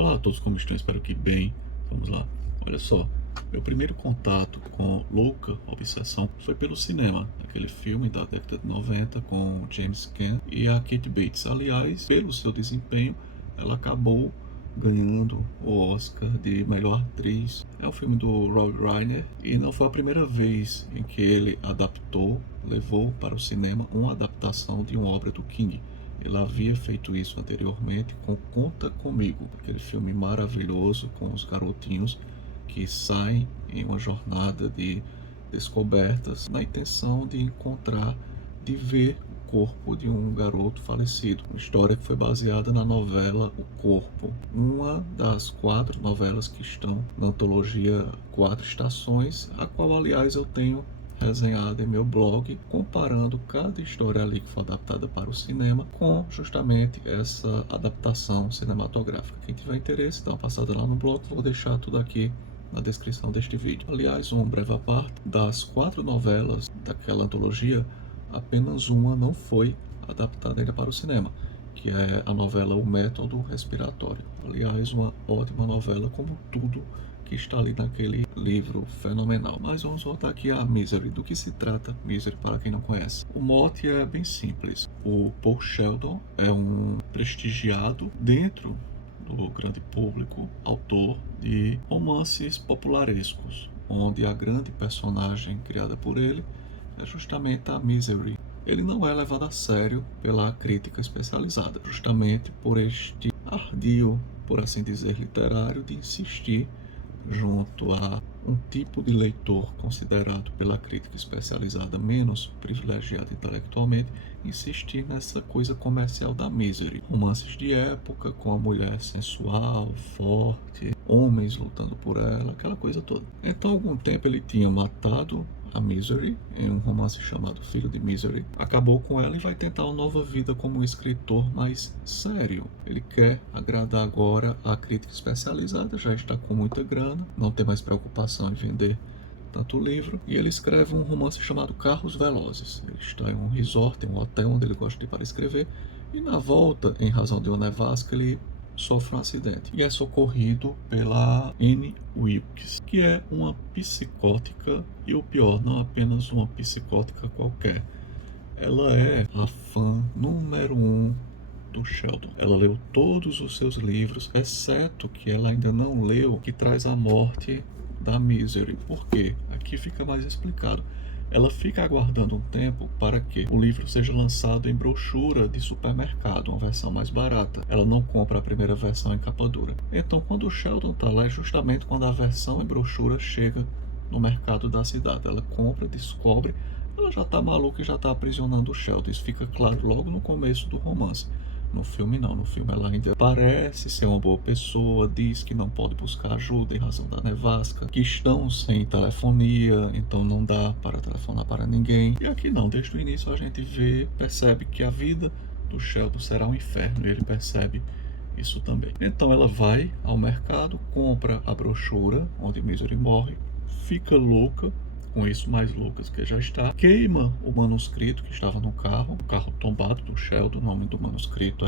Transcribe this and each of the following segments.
Olá a todos, como estão? Espero que bem. Vamos lá. Olha só, meu primeiro contato com Louca Obsessão foi pelo cinema, aquele filme da década de 90 com James Caan e a Kate Bates. Aliás, pelo seu desempenho, ela acabou ganhando o Oscar de melhor atriz. É um filme do Rob Reiner e não foi a primeira vez em que ele levou para o cinema uma adaptação de uma obra do King. Ele havia feito isso anteriormente com Conta Comigo, aquele filme maravilhoso com os garotinhos que saem em uma jornada de descobertas na intenção de encontrar, de ver o corpo de um garoto falecido. Uma história que foi baseada na novela O Corpo, uma das 4 novelas que estão na antologia Quatro Estações, a qual, aliás, eu tenho resenhado em meu blog, comparando cada história ali que foi adaptada para o cinema com justamente essa adaptação cinematográfica. Quem tiver interesse, dá uma passada lá no blog, vou deixar tudo aqui na descrição deste vídeo. Aliás, uma breve à parte, das 4 novelas daquela antologia, apenas uma não foi adaptada ainda para o cinema, que é a novela O Método Respiratório. Aliás, uma ótima novela, como tudo que está ali naquele livro fenomenal. Mas vamos voltar aqui a Misery. Do que se trata Misery, para quem não conhece? O mote é bem simples. O Paul Sheldon é um prestigiado dentro do grande público autor de romances popularescos, onde a grande personagem criada por ele é justamente a Misery. Ele não é levado a sério pela crítica especializada, justamente por este ardil, por assim dizer, literário, de insistir junto a um tipo de leitor considerado pela crítica especializada menos privilegiado intelectualmente, insistir nessa coisa comercial da Misery. Romances de época com a mulher sensual, forte, homens lutando por ela, aquela coisa toda. Então, há algum tempo ele tinha matado a Misery em um romance chamado Filho de Misery, acabou com ela e vai tentar uma nova vida como um escritor mais sério. Ele quer agradar agora a crítica especializada, já está com muita grana, não tem mais preocupação em vender tanto livro, e ele escreve um romance chamado Carros Velozes. Ele está em um resort, em um hotel onde ele gosta de ir para escrever, e na volta, em razão de uma nevasca, ele sofre um acidente e é socorrido pela Anne Wilkes, que é uma psicótica, e o pior, não apenas uma psicótica qualquer. Ela é a fã número 1 do Sheldon. Ela leu todos os seus livros, exceto que ela ainda não leu Que Traz a Morte da Misery. Por quê? Aqui fica mais explicado. Ela fica aguardando um tempo para que o livro seja lançado em brochura de supermercado, uma versão mais barata. Ela não compra a primeira versão em capa dura. Então, quando o Sheldon está lá, é justamente quando a versão em brochura chega no mercado da cidade. Ela compra, descobre, ela já está maluca e já está aprisionando o Sheldon. Isso fica claro logo no começo do romance. No filme não, no filme ela ainda parece ser uma boa pessoa, diz que não pode buscar ajuda em razão da nevasca, que estão sem telefonia, então não dá para telefonar para ninguém. E aqui não, desde o início a gente percebe que a vida do Sheldon será um inferno, e ele percebe isso também. Então ela vai ao mercado, compra a brochura onde Misery morre, fica louca, com isso mais loucas que já está, queima o manuscrito que estava no carro, o carro tombado do Sheldon. O nome do manuscrito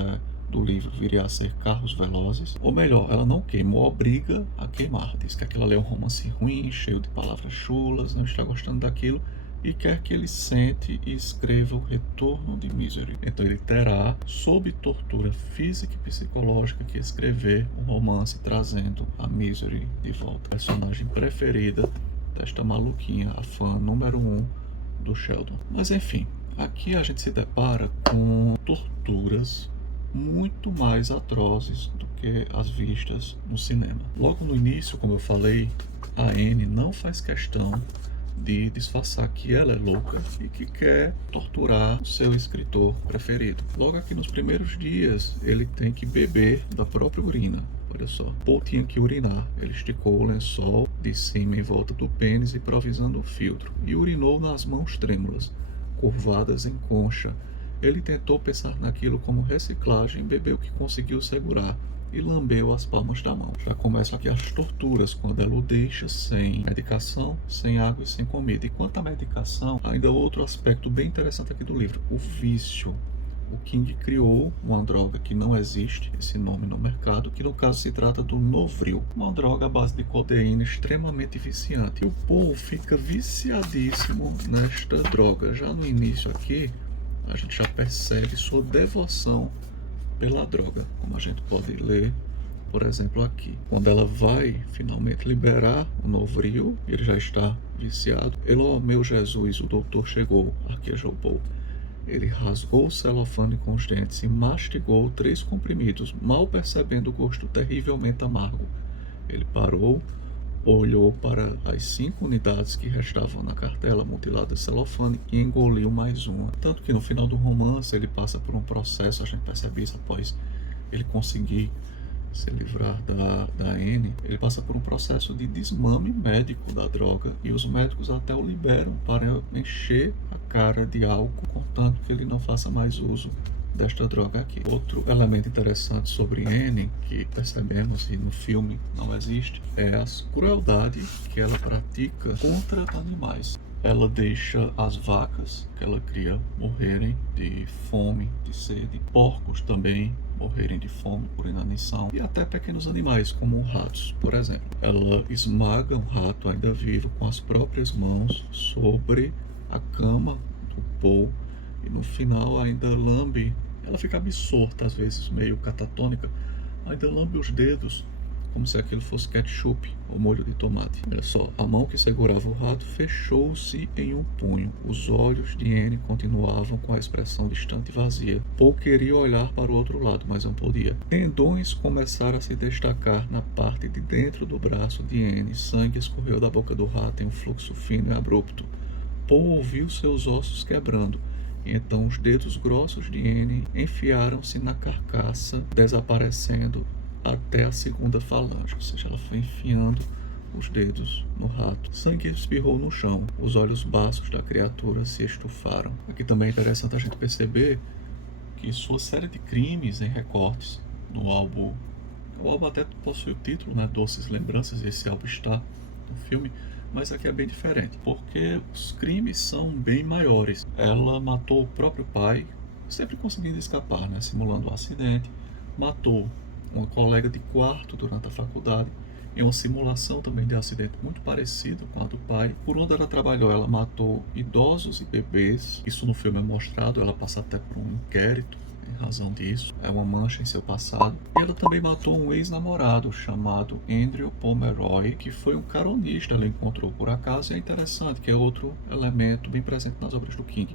do livro viria a ser Carros Velozes, ou melhor, ela não queima, obriga a queimar. Diz que aquilo ali é um romance ruim, cheio de palavras chulas, não está gostando daquilo e quer que ele sente e escreva o retorno de Misery. Então ele terá, sob tortura física e psicológica, que escrever um romance trazendo a Misery de volta. A personagem preferida desta maluquinha, a fã número 1 do Sheldon. Mas enfim, aqui a gente se depara com torturas muito mais atrozes do que as vistas no cinema. Logo no início, como eu falei, a Anne não faz questão de disfarçar que ela é louca e que quer torturar o seu escritor preferido. Logo aqui nos primeiros dias, ele tem que beber da própria urina. Olha só, Paul tinha que urinar. Ele esticou o lençol de cima em volta do pênis, improvisando um filtro, e urinou nas mãos trêmulas, curvadas em concha. Ele tentou pensar naquilo como reciclagem, bebeu o que conseguiu segurar e lambeu as palmas da mão. Já começam aqui as torturas, quando ela o deixa sem medicação, sem água e sem comida. E quanto à medicação, ainda outro aspecto bem interessante aqui do livro, o vício. o King criou uma droga que não existe, esse nome no mercado, que no caso se trata do Novril, uma droga à base de codeína extremamente viciante. E o Paul fica viciadíssimo nesta droga. Já no início aqui, a gente já percebe sua devoção pela droga, como a gente pode ler, por exemplo, aqui. Quando ela vai finalmente liberar o Novril, ele já está viciado. Ele, oh meu Jesus, o doutor chegou, arquejou Paul. Ele rasgou o celofane com os dentes e mastigou 3 comprimidos, mal percebendo o gosto terrivelmente amargo. Ele parou, olhou para as 5 unidades que restavam na cartela mutilada de celofane e engoliu mais uma. Tanto que no final do romance ele passa por um processo, a gente percebe isso após ele conseguir se livrar da Anne, ele passa por um processo de desmame médico da droga e os médicos até o liberam para encher a cara de álcool, contanto que ele não faça mais uso desta droga aqui. Outro elemento interessante sobre Anne, que percebemos e no filme não existe, é a crueldade que ela pratica contra animais. Ela deixa as vacas que ela cria morrerem de fome, de sede, porcos também morrerem de fome por inanição e até pequenos animais como ratos, por exemplo. Ela esmaga um rato ainda vivo com as próprias mãos sobre a cama do Paul e no final ainda lambe. Ela fica absorta, às vezes meio catatônica, ainda lambe os dedos como se aquilo fosse ketchup ou molho de tomate. Olha só, a mão que segurava o rato fechou-se em um punho. Os olhos de Anne continuavam com a expressão distante e vazia. Paul queria olhar para o outro lado, mas não podia. Tendões começaram a se destacar na parte de dentro do braço de Anne. Sangue escorreu da boca do rato em um fluxo fino e abrupto. Paul ouviu seus ossos quebrando. E então os dedos grossos de Anne enfiaram-se na carcaça, desaparecendo até a segunda falange, ou seja, ela foi enfiando os dedos no rato. Sangue espirrou no chão, os olhos baços da criatura se estufaram. Aqui também é interessante a gente perceber que sua série de crimes em recortes no álbum, o álbum até possui o título, né, Doces Lembranças, e esse álbum está no filme, mas aqui é bem diferente, porque os crimes são bem maiores. Ela matou o próprio pai, sempre conseguindo escapar, né, simulando um acidente, matou uma colega de quarto durante a faculdade, em uma simulação também de acidente muito parecido com a do pai. Por onde ela trabalhou, ela matou idosos e bebês. Isso no filme é mostrado, ela passa até por um inquérito em razão disso. É uma mancha em seu passado. E ela também matou um ex-namorado chamado Andrew Pomeroy, que foi um caronista, ela encontrou por acaso, e é interessante que é outro elemento bem presente nas obras do King.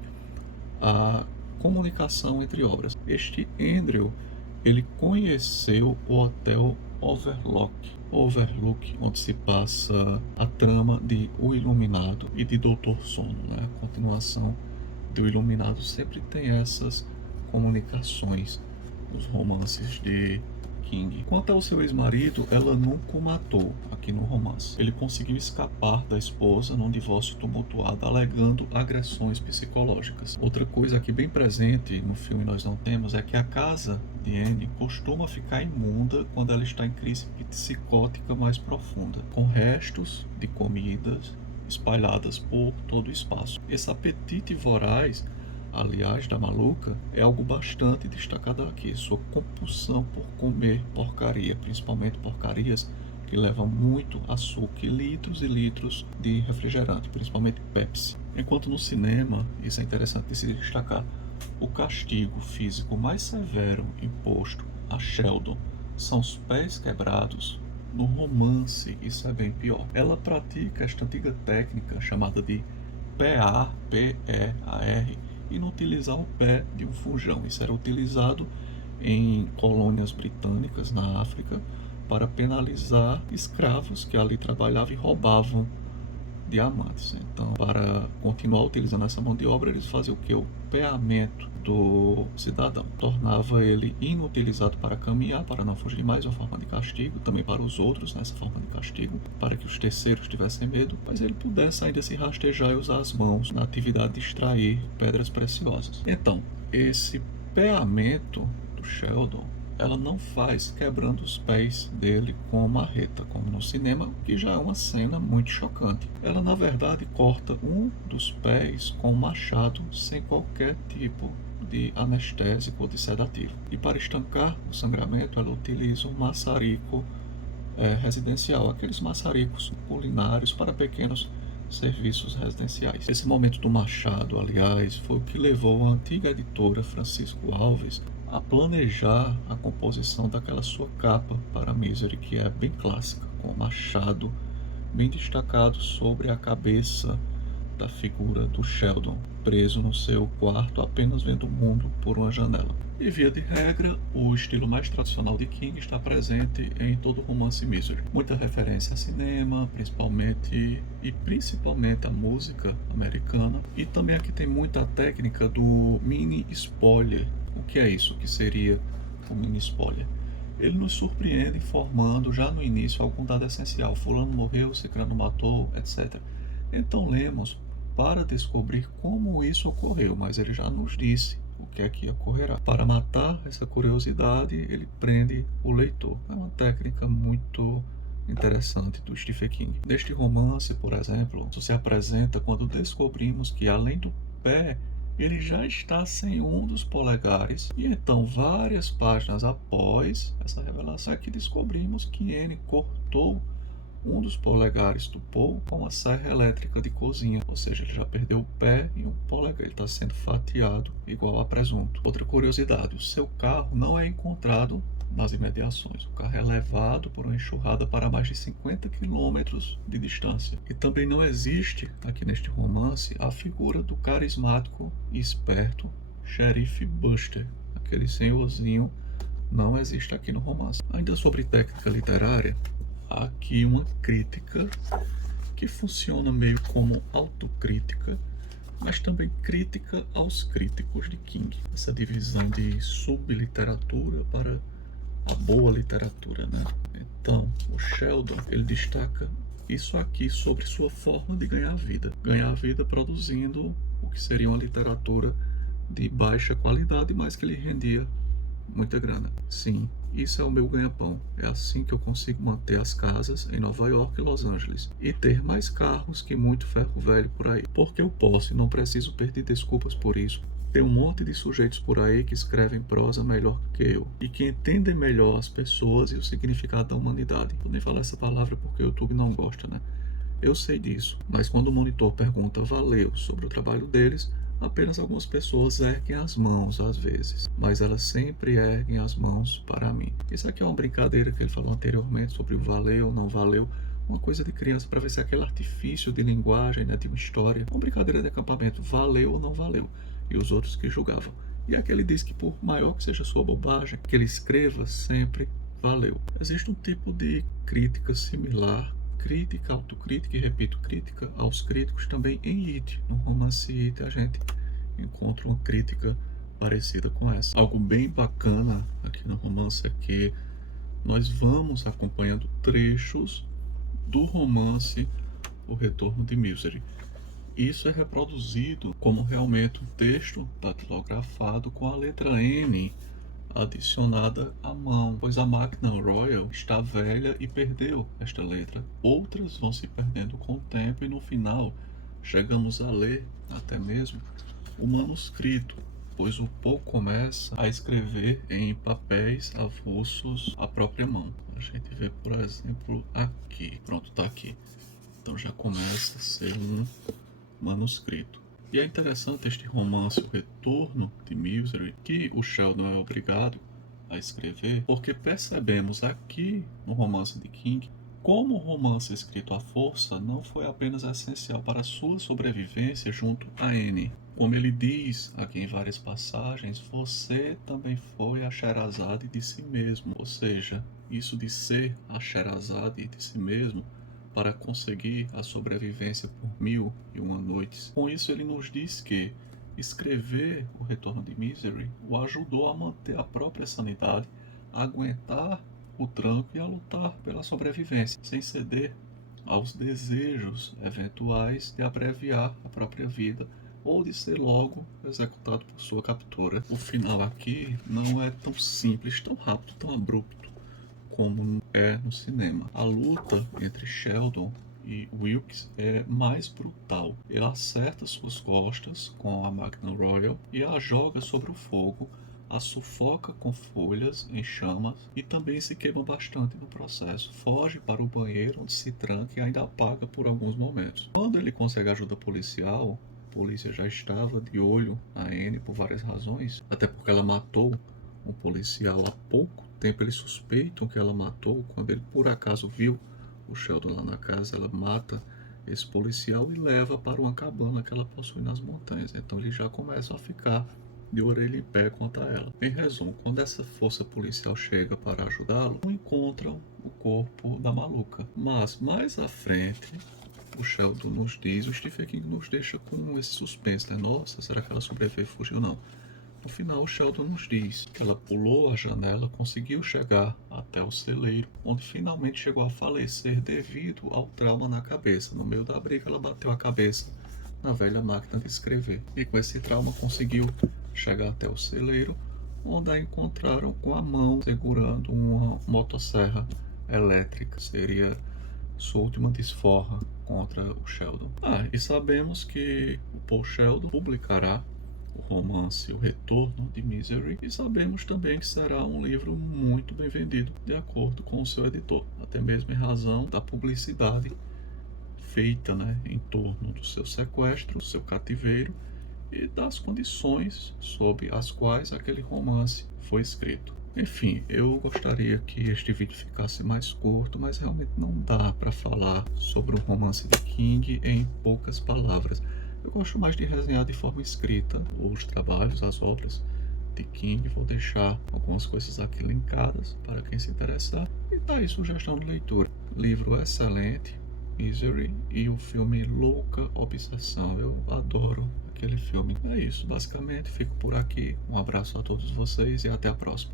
A comunicação entre obras. Este Andrew, ele conheceu o hotel Overlook, onde se passa a trama de O Iluminado e de Doutor Sono, né? A continuação de O Iluminado sempre tem essas comunicações nos romances de King. Quanto ao seu ex-marido, ela nunca o matou aqui no romance. Ele conseguiu escapar da esposa num divórcio tumultuado, alegando agressões psicológicas. Outra coisa aqui bem presente no filme nós não temos é que a casa de Anne costuma ficar imunda quando ela está em crise psicótica mais profunda, com restos de comidas espalhadas por todo o espaço. Esse apetite voraz, aliás, da maluca, é algo bastante destacado aqui. Sua compulsão por comer porcaria, principalmente porcarias que levam muito açúcar e litros de refrigerante, principalmente Pepsi. Enquanto no cinema, isso é interessante de se destacar, o castigo físico mais severo imposto a Sheldon são os pés quebrados. No romance, isso é bem pior. Ela pratica esta antiga técnica chamada de PAR, P-E-A-R, inutilizar o pé de um fujão. Isso era utilizado em colônias britânicas na África para penalizar escravos que ali trabalhavam e roubavam diamantes. Então, para continuar utilizando essa mão de obra, eles faziam o que? O peamento do cidadão. Tornava ele inutilizado para caminhar, para não fugir mais, uma forma de castigo, também para os outros, nessa forma de castigo, para que os terceiros tivessem medo, mas ele pudesse ainda se rastejar e usar as mãos na atividade de extrair pedras preciosas. Então, esse peamento do Sheldon, ela não faz quebrando os pés dele com marreta, como no cinema, que já é uma cena muito chocante. Ela, na verdade, corta um dos pés com um machado sem qualquer tipo de anestésico ou de sedativo. E para estancar o sangramento, ela utiliza um maçarico residencial, aqueles maçaricos culinários para pequenos serviços residenciais. Esse momento do machado, aliás, foi o que levou a antiga editora Francisco Alves a planejar a composição daquela sua capa para Misery, que é bem clássica, com o machado bem destacado sobre a cabeça da figura do Sheldon, preso no seu quarto apenas vendo o mundo por uma janela. E via de regra, o estilo mais tradicional de King está presente em todo o romance Misery. Muita referência a cinema, principalmente a música americana. E também aqui tem muita técnica do mini spoiler. O que é isso? O que seria um mini spoiler? Ele nos surpreende informando já no início algum dado essencial. Fulano morreu, ciclano matou, etc. Então lemos para descobrir como isso ocorreu, mas ele já nos disse o que é que ocorrerá. Para matar essa curiosidade, ele prende o leitor. É uma técnica muito interessante do Stephen King. Neste romance, por exemplo, isso se apresenta quando descobrimos que, além do pé, ele já está sem um dos polegares, e então várias páginas após essa revelação é que descobrimos que N cortou um dos polegares do Paul com uma serra elétrica de cozinha, ou seja, ele já perdeu o pé e um polegar, ele está sendo fatiado igual a presunto. Outra curiosidade, o seu carro não é encontrado nas imediações. O carro é levado por uma enxurrada para mais de 50 quilômetros de distância. E também não existe, aqui neste romance, a figura do carismático e esperto xerife Buster. Aquele senhorzinho não existe aqui no romance. Ainda sobre técnica literária, há aqui uma crítica que funciona meio como autocrítica, mas também crítica aos críticos de King. Essa divisão de subliteratura para a boa literatura, né? Então, o Sheldon, ele destaca isso aqui sobre sua forma de ganhar vida. Ganhar vida produzindo o que seria uma literatura de baixa qualidade, mas que lhe rendia muita grana. Sim, isso é o meu ganha-pão. É assim que eu consigo manter as casas em Nova York e Los Angeles e ter mais carros que muito ferro velho por aí. Porque eu posso e não preciso pedir desculpas por isso. Tem um monte de sujeitos por aí que escrevem prosa melhor que eu e que entendem melhor as pessoas e o significado da humanidade. Vou nem falar essa palavra porque o YouTube não gosta, né? Eu sei disso, mas quando o monitor pergunta valeu sobre o trabalho deles, apenas algumas pessoas erguem as mãos às vezes, mas elas sempre erguem as mãos para mim. Isso aqui é uma brincadeira que ele falou anteriormente sobre o valeu, não valeu, uma coisa de criança para ver se aquele artifício de linguagem, né, de uma história, uma brincadeira de acampamento, valeu ou não valeu, e os outros que julgavam. E aqui ele diz que por maior que seja a sua bobagem, que ele escreva sempre valeu. Existe um tipo de crítica similar, crítica, autocrítica e, repito, crítica aos críticos também em It. No romance It a gente encontra uma crítica parecida com essa. Algo bem bacana aqui no romance é que nós vamos acompanhando trechos do romance O Retorno de Misery. Isso é reproduzido como realmente um texto datilografado com a letra N adicionada à mão, pois a máquina Royal está velha e perdeu esta letra. Outras vão se perdendo com o tempo e no final chegamos a ler até mesmo o manuscrito, pois o Poe começa a escrever em papéis avulsos à própria mão. A gente vê, por exemplo, aqui. Pronto, está aqui. Então já começa a ser um manuscrito. E é interessante este romance, O Retorno de Misery, que o Sheldon é obrigado a escrever, porque percebemos aqui no romance de King como o romance escrito à força não foi apenas essencial para a sua sobrevivência junto a Anne. Como ele diz aqui em várias passagens, você também foi a Sherazade de si mesmo. Ou seja, isso de ser a Sherazade de si mesmo para conseguir a sobrevivência por 1001 noites. Com isso ele nos diz que escrever O Retorno de Misery o ajudou a manter a própria sanidade, a aguentar o tranco e a lutar pela sobrevivência, sem ceder aos desejos eventuais de abreviar a própria vida ou de ser logo executado por sua captora. O final aqui não é tão simples, tão rápido, tão abrupto como é no cinema. A luta entre Sheldon e Wilkes é mais brutal. Ele acerta suas costas com a Magnum Royal e a joga sobre o fogo, a sufoca com folhas em chamas e também se queima bastante no processo. Foge para o banheiro onde se tranca e ainda apaga por alguns momentos. Quando ele consegue ajuda policial, a polícia já estava de olho na Anne por várias razões, até porque ela matou um policial há pouco tempo. Eles suspeitam que ela matou. Quando ele por acaso viu o Sheldon lá na casa, ela mata esse policial e leva para uma cabana que ela possui nas montanhas. Então eles já começam a ficar de orelha em pé contra ela. Em resumo, quando essa força policial chega para ajudá-lo, encontram o corpo da maluca. Mas mais à frente, o Sheldon nos diz, o Stephen King nos deixa com esse suspense, né? Nossa, será que ela sobreviveu e fugiu? Não. No final, o Sheldon nos diz que ela pulou a janela, conseguiu chegar até o celeiro, onde finalmente chegou a falecer devido ao trauma na cabeça. No meio da briga, ela bateu a cabeça na velha máquina de escrever. E com esse trauma, conseguiu chegar até o celeiro, onde a encontraram com a mão segurando uma motosserra elétrica. Seria sua última desforra contra o Sheldon. E sabemos que o Paul Sheldon publicará o romance O Retorno de Misery, e sabemos também que será um livro muito bem vendido, de acordo com o seu editor, até mesmo em razão da publicidade feita, né, em torno do seu sequestro, do seu cativeiro e das condições sob as quais aquele romance foi escrito. Enfim, eu gostaria que este vídeo ficasse mais curto, mas realmente não dá para falar sobre o romance de King em poucas palavras. Eu gosto mais de resenhar de forma escrita os trabalhos, as obras de King. Vou deixar algumas coisas aqui linkadas para quem se interessar. E tá aí, sugestão de leitura. Livro excelente, Misery, e o filme Louca Obsessão. Eu adoro aquele filme. É isso, basicamente. Fico por aqui. Um abraço a todos vocês e até a próxima.